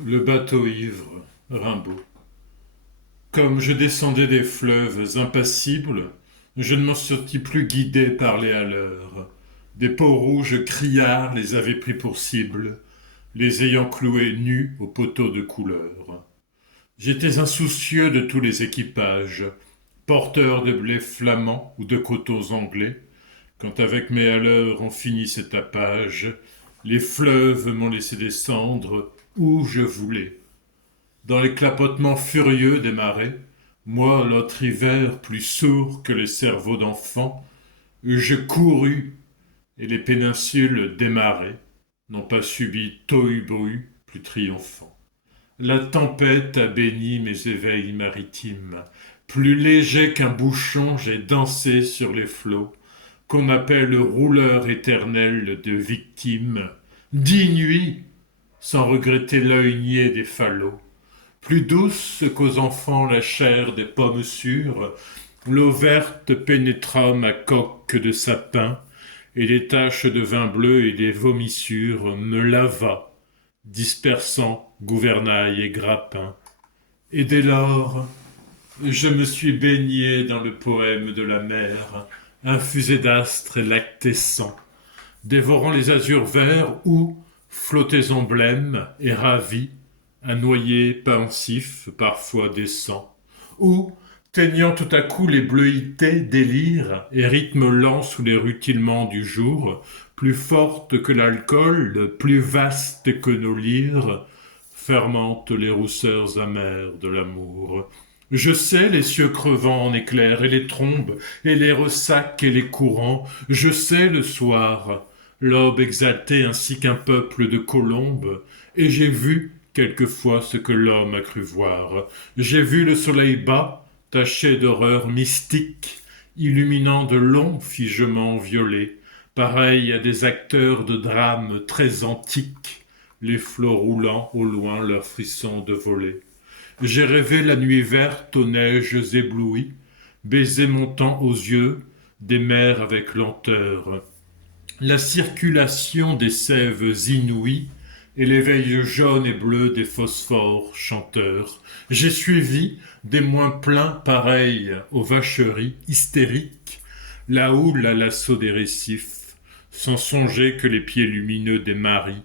Le bateau ivre, Rimbaud. Comme je descendais des fleuves impassibles, je ne m'en sortis plus guidé par les haleurs. Des peaux rouges criards les avaient pris pour cible, les ayant cloués nus aux poteaux de couleur. J'étais insoucieux de tous les équipages, porteurs de blé flamand ou de coteaux anglais, quand avec mes haleurs on finit cet tapage, les fleuves m'ont laissé descendre où je voulais. Dans les clapotements furieux des marées, moi, l'autre hiver, plus sourd que les cerveaux d'enfants, je courus, et les péninsules démarrées n'ont pas subi tohu-bohu plus triomphant. La tempête a béni mes éveils maritimes. Plus léger qu'un bouchon, j'ai dansé sur les flots, qu'on appelle rouleur éternel de victimes. 10 nuits, sans regretter l'œil niais des falots. Plus douce qu'aux enfants la chair des pommes sûres, l'eau verte pénétra ma coque de sapin, et les taches de vin bleu et des vomissures me lava, dispersant gouvernail et grappin. Et dès lors, je me suis baigné dans le poème de la mer, infusé d'astres et lactescents, dévorant les azurs verts où, flottés en blême et ravis, un noyer pensif, parfois décent, ou, teignant tout à coup les bleuités délire et rythme lent sous les rutilements du jour, plus forte que l'alcool, plus vaste que nos lyres, fermente les rousseurs amères de l'amour. Je sais les cieux crevant en éclairs et les trombes et les ressacs et les courants. Je sais le soir, l'aube exaltée ainsi qu'un peuple de colombes. Et j'ai vu quelquefois ce que l'homme a cru voir. J'ai vu le soleil bas, taché d'horreur mystique, illuminant de longs figements violets, pareils à des acteurs de drames très antiques, les flots roulant au loin leurs frissons de volée. J'ai rêvé la nuit verte aux neiges éblouies, baiser montant aux yeux des mers avec lenteur, la circulation des sèves inouïes et l'éveil jaune et bleu des phosphores chanteurs. J'ai suivi des moins pleins pareils aux vacheries hystériques, la houle à l'assaut des récifs, sans songer que les pieds lumineux des maris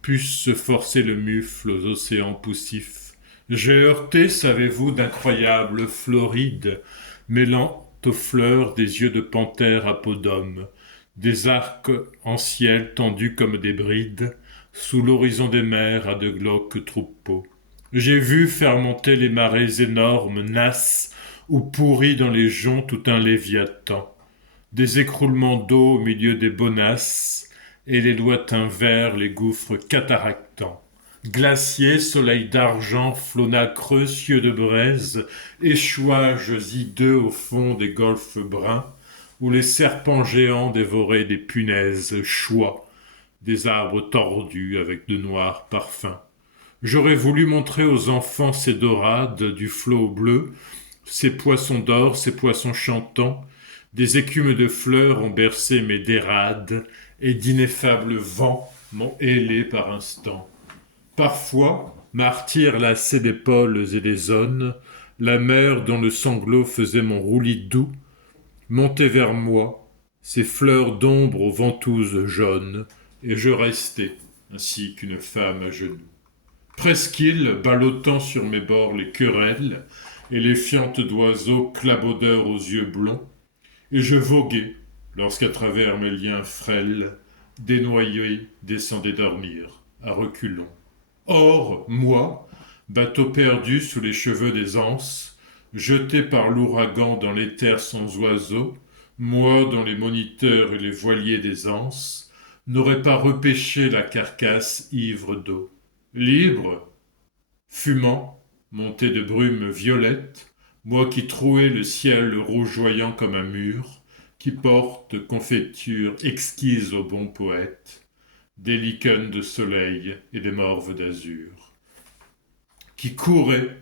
puissent se forcer le mufle aux océans poussifs. J'ai heurté, savez-vous, d'incroyables florides, mêlant aux fleurs des yeux de panthère à peau d'homme, des arcs en ciel tendus comme des brides, sous l'horizon des mers à de glauques troupeaux. J'ai vu faire monter les marées énormes, nasses, ou pourris dans les joncs tout un léviathan, des écroulements d'eau au milieu des bonasses, et les lointains verts, les gouffres cataractants. Glaciers, soleil d'argent, flots nacreux, cieux de braise, échouages hideux au fond des golfes bruns, où les serpents géants dévoraient des punaises choix, des arbres tordus avec de noirs parfums. J'aurais voulu montrer aux enfants ces dorades du flot bleu, ces poissons d'or, ces poissons chantants, des écumes de fleurs ont bercé mes dérades, et d'ineffables vents m'ont hélé par instants. Parfois, martyr lassé d'épaules et des aunes, la mer dont le sanglot faisait mon roulis doux, montait vers moi, ses fleurs d'ombre aux ventouses jaunes, et je restais, ainsi qu'une femme à genoux. Presqu'île, ballottant sur mes bords les querelles, et les fientes d'oiseaux clabaudeurs aux yeux blonds, et je voguais, lorsqu'à travers mes liens frêles, des noyés descendaient dormir, à reculons. Or, moi, bateau perdu sous les cheveux des anses, jeté par l'ouragan dans l'éther sans oiseaux, moi dont les moniteurs et les voiliers des anses n'auraient pas repêché la carcasse ivre d'eau. Libre, fumant, monté de brumes violettes, moi qui trouais le ciel rougeoyant comme un mur, qui porte confiture exquise au bon poète, des lichens de soleil et des morves d'azur, qui courait,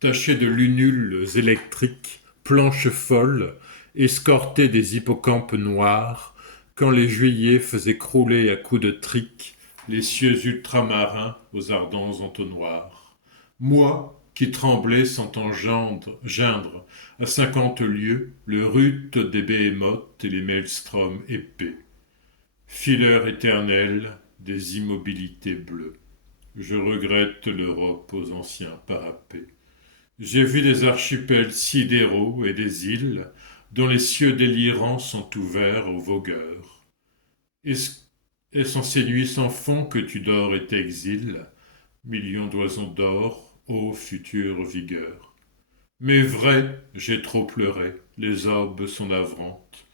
taché de lunules électriques, planches folles, escorté des hippocampes noirs, quand les juillets faisaient crouler à coups de trique les cieux ultramarins aux ardents entonnoirs. Moi, qui tremblais sentant geindre à 50 lieues le rut des béhémoths et les maelstroms épais. Fileur éternel des immobilités bleues. Je regrette l'Europe aux anciens parapets. J'ai vu des archipels sidéraux et des îles dont les cieux délirants sont ouverts aux vogueurs. Est-ce en ces nuits sans fond que tu dors et t'exiles, millions d'oiseaux d'or, ô future vigueur. Mais vrai, j'ai trop pleuré, les aubes sont navrantes.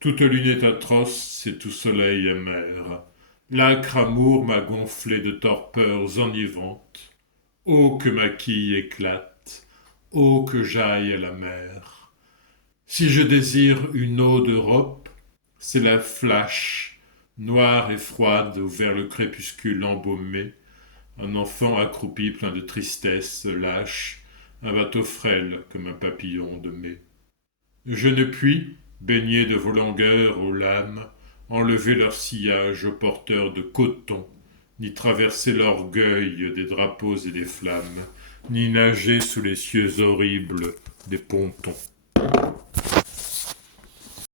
Toute lune est atroce, c'est tout soleil amer. L'âcre amour m'a gonflé de torpeurs enivrantes. Oh que ma quille éclate, oh que j'aille à la mer. Si je désire une eau d'Europe, c'est la flash, noire et froide vers le crépuscule embaumé, un enfant accroupi plein de tristesse lâche, un bateau frêle comme un papillon de mai. Je ne puis, baigné de vos langueurs aux lames, enlever leur sillage aux porteurs de coton, ni traverser l'orgueil des drapeaux et des flammes, ni nager sous les cieux horribles des pontons.